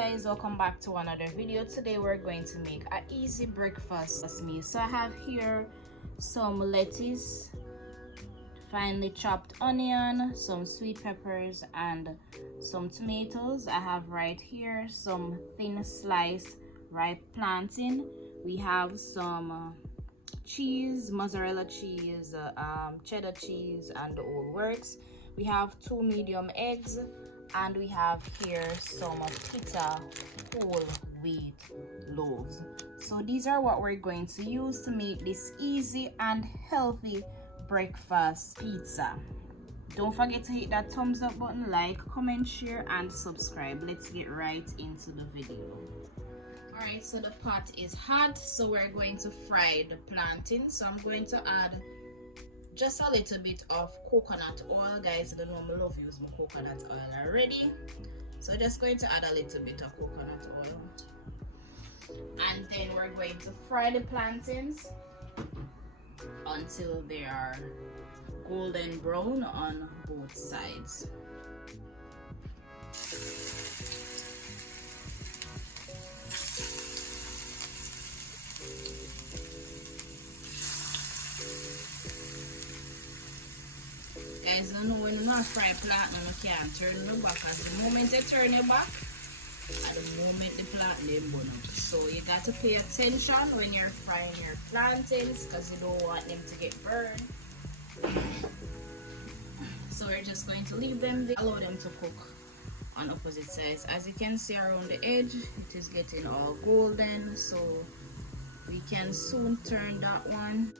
guys, welcome back to another video. Today we're going to make an easy breakfast meal. So I have here some lettuce, finely chopped onion, some sweet peppers, and some tomatoes. I have right here some thin sliced ripe plantain. We have some cheese, mozzarella cheese, cheddar cheese, and the old works. We have 2 medium eggs, and we have here some pita whole wheat loaves. So these are what we're going to use to make this easy and healthy breakfast pizza. Don't forget to hit that thumbs up button, like, comment, share, and subscribe. Let's get right into the video. Alright, so the pot is hot, so we're going to fry the plantain. So I'm going to add just a little bit of coconut oil. Guys, I don't know, I love use my coconut oil already, so just going to add a little bit of coconut oil, and then we're going to fry the plantains until they are golden brown on both sides. Guys, you know when you not fry plantain, you can't turn your back, because the moment you turn your back, at the moment the plantain burn up. So you got to pay attention when you're frying your plantains, because you don't want them to get burned. So we're just going to leave them there, allow them to cook on opposite sides. As you can see around the edge, it is getting all golden, so we can soon turn that one.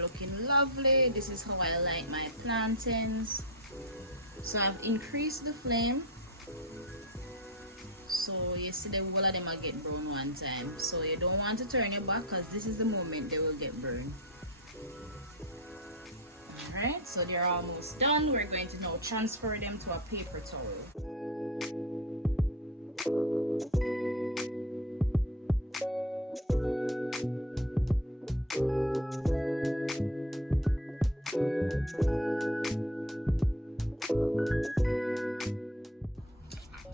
Looking lovely. This is how I like my plantains. So I've increased the flame, so you see the whole of them will get brown one time. So you don't want to turn your back, because this is the moment they will get burned. Alright, so they're almost done. We're going to now transfer them to a paper towel.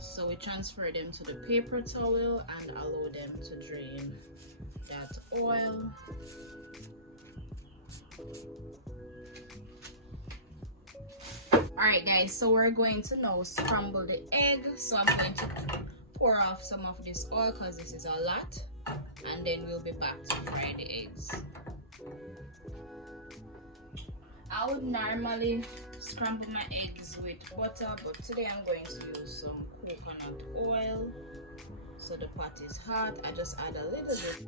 So we transfer them to the paper towel and allow them to drain that oil. Alright guys, so we're going to now scramble the egg. So I'm going to pour off some of this oil, because this is a lot, and then we'll be back to fry the eggs. I would normally scramble my eggs with butter, but today I'm going to use some coconut oil. So the pot is hot, I just add a little bit.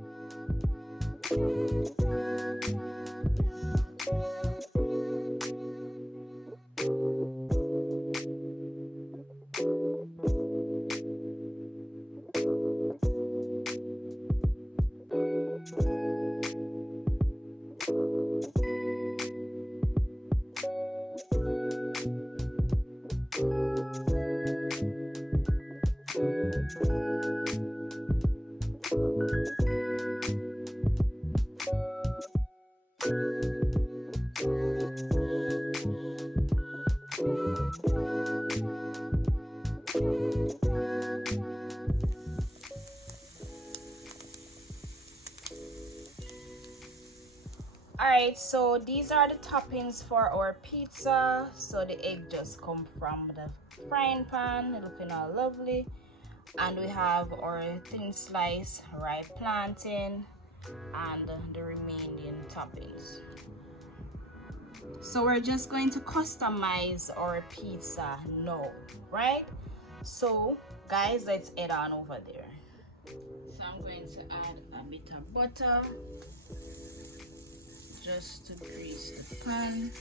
Alright, so these are the toppings for our pizza. So the egg just come from the frying pan, looking all lovely, and we have our thin slice ripe plantain and the remaining toppings. So we're just going to customize our pizza now, right? So guys, let's head on over there. So I'm going to add a bit of butter just to grease the pan.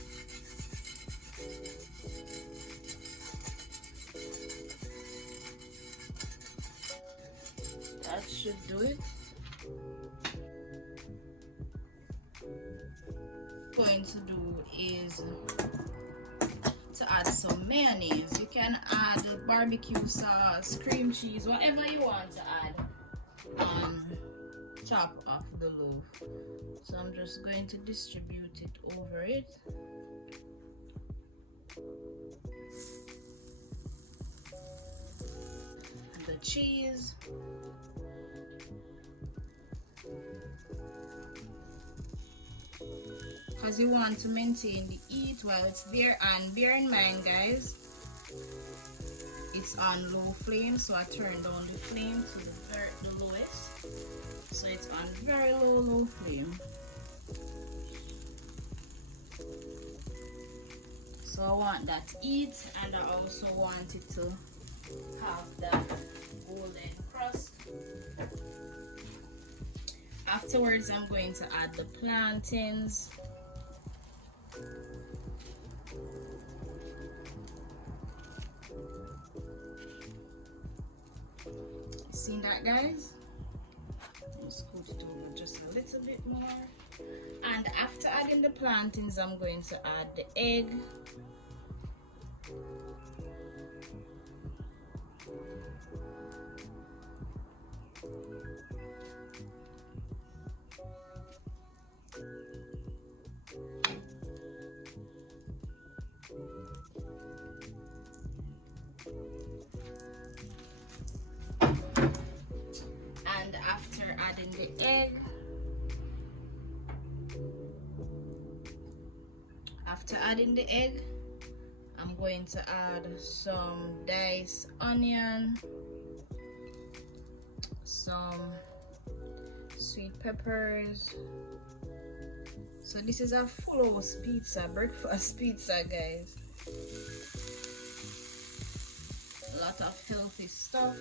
That should do it. What I'm going to do is to add some mayonnaise. You can add barbecue sauce, cream cheese, whatever you want to add. top of the loaf. So I'm just going to distribute it over it. And the cheese. Because you want to maintain the heat while it's there, and bear in mind guys, it's on low flame, so I turned down the flame to the lowest, so it's on very low flame. So I want that heat, and I also want it to have that golden crust. Afterwards I'm going to add the plantains. See that guys? I'll scoot it over just a little bit more. And after adding the plantains, I'm going to add the egg. And after adding the egg, I'm going to add some diced onion, some sweet peppers. So this is a full house pizza, breakfast pizza guys. A lot of healthy stuff.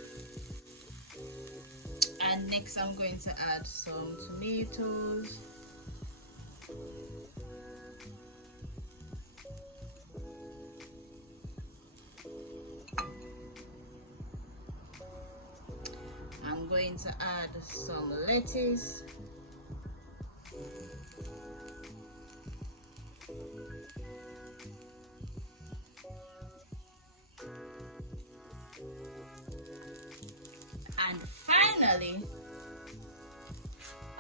And next I'm going to add some tomatoes. I'm going to add some lettuce. And finally,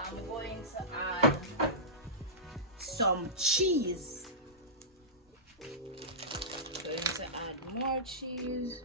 I'm going to add some cheese. Going to add more cheese.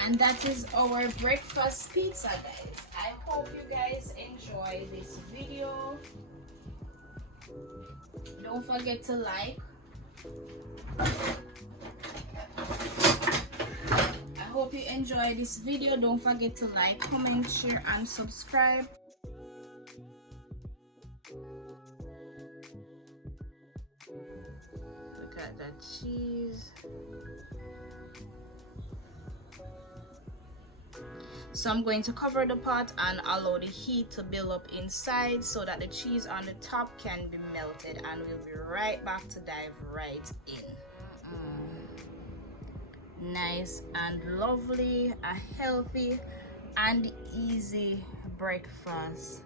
And that is our breakfast pizza guys. I hope you guys enjoy this video. Don't forget to like. I hope you enjoy this video. Don't forget to like, comment, share and subscribe. Look at that cheese. So I'm going to cover the pot and allow the heat to build up inside so that the cheese on the top can be melted, and we'll be right back to dive right in. Nice and lovely, a healthy and easy breakfast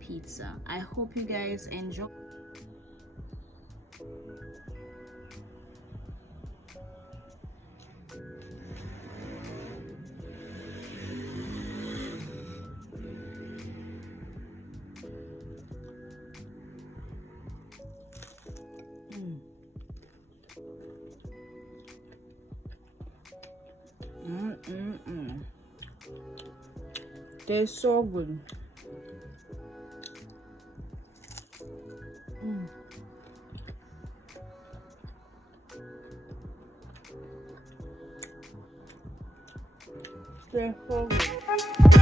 pizza. I hope you guys enjoy. They're so good. They're so good.